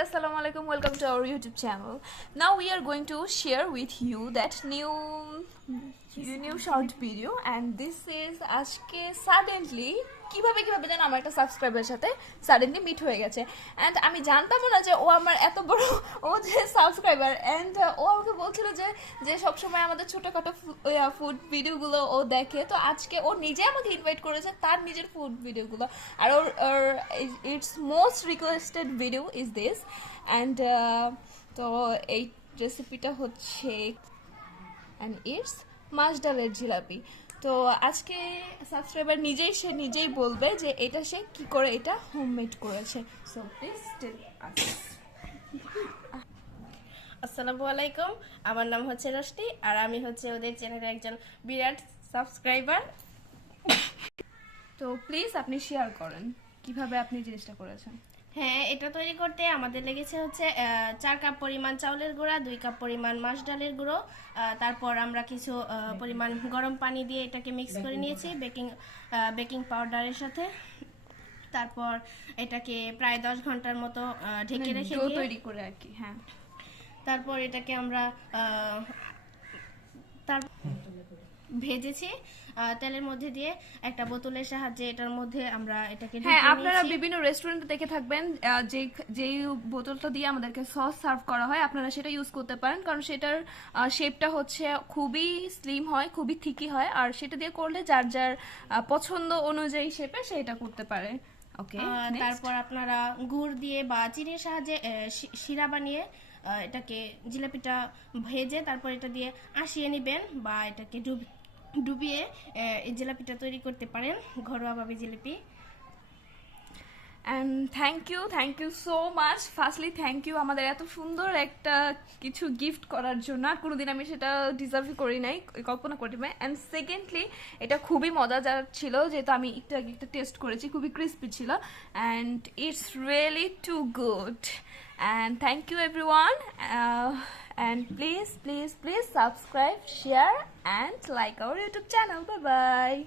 assalamu alaikum, welcome to our YouTube channel. Now we are going to share with you that new short video, and this is আজকে suddenly কিভাবে যেন আমার একটা সাবস্ক্রাইবারের সাথে suddenly meet হয়ে গেছে। And আমি জানতাম না যে ও আমার এত বড় ও যে সাবস্ক্রাইবার। অ্যান্ড ও আমাকে বলছিল যে সবসময় আমাদের ছোটোখাটো ফুড ভিডিওগুলো ও দেখে, তো আজকে ও নিজে আমাকে ইনভাইট করেছে তার নিজের ফুড ভিডিওগুলো। আর ওর it's most requested video is this. And তো এই রেসিপিটা হচ্ছে অ্যান্ড ইটস মাছ ডালের জিলাপি। তো আজকে সাবস্ক্রাইবার নিজেই বলবে যে এটা সে কি করে এটা হোমমেড করেছে। সো প্লিজ টেল আস। আসসালামু আলাইকুম, আমার নাম হচ্ছে রশনি আর আমি হচ্ছে ওদের চ্যানেলের একজন বিরাট সাবস্ক্রাইবার। তো প্লিজ আপনি শেয়ার করেন কিভাবে আপনি জিনিসটা করেছেন। হ্যাঁ, এটা তৈরি করতে আমাদের লেগেছে হচ্ছে 4 কাপ পরিমাণ চাউলের গুঁড়া, 2 কাপ পরিমাণ মাছ ডালের গুঁড়ো, তারপর আমরা কিছু পরিমাণ গরম পানি দিয়ে এটাকে মিক্স করে নিয়েছি বেকিং পাউডারের সাথে। তারপর এটাকে প্রায় 10 ঘন্টার মতো ঢেকে রেখে তৈরি করে আর কি। হ্যাঁ, তারপর এটাকে আমরা ভেজেছি তেলের মধ্যে দিয়ে একটা বোতলের সাহায্যে। এটার মধ্যে আমরা এটাকে হ্যাঁ, আপনারা বিভিন্ন রেস্টুরেন্টে দেখে থাকবেন যেই বোতলটা দিয়ে আমাদেরকে সস সার্ভ করা হয়, আপনারা সেটা ইউজ করতে পারেন, কারণ সেটার শেপটা হচ্ছে খুবই স্লিম হয়, খুবই থিকি হয়, আর সেটা দিয়ে করলে যার পছন্দ অনুযায়ী শেপে সেটা করতে পারে। ওকে, তারপর আপনারা গুড় দিয়ে বা চিনির সাহায্যে শিরা বানিয়ে এটাকে জিলাপিটা ভেজে তারপর এটা দিয়ে আঁশিয়ে নেবেন বা এটাকে ডুবিয়ে এই জিলাপিটা তৈরি করতে পারেন, ঘরোয়াভাবে jalebi. And thank you so much. Firstly thank you আমাদের এত সুন্দর একটা কিছু গিফট করার জন্য। কোনোদিন আমি সেটা ডিজার্ভই করি নাই, কল্পনা করি নাই। অ্যান্ড সেকেন্ডলি এটা খুবই মজাদার ছিল, যেহেতু আমি একটা টেস্ট করেছি, খুবই ক্রিস্পি ছিল। And it's really too good. And thank you everyone. And please subscribe, share and like our YouTube channel. Bye bye.